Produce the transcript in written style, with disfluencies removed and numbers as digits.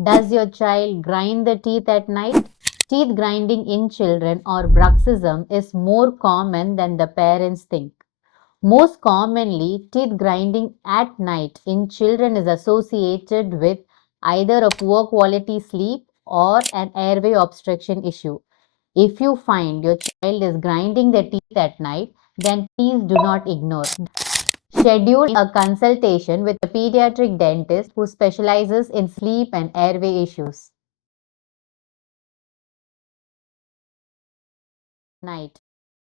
Does your child grind the teeth at night? Teeth grinding in children or bruxism is more common than the parents think. Most commonly, teeth grinding at night in children is associated with either a poor quality sleep or an airway obstruction issue. If you find your child is grinding their teeth at night, then please do not ignore. Schedule a consultation with a pediatric dentist who specializes in sleep and airway issues. Night.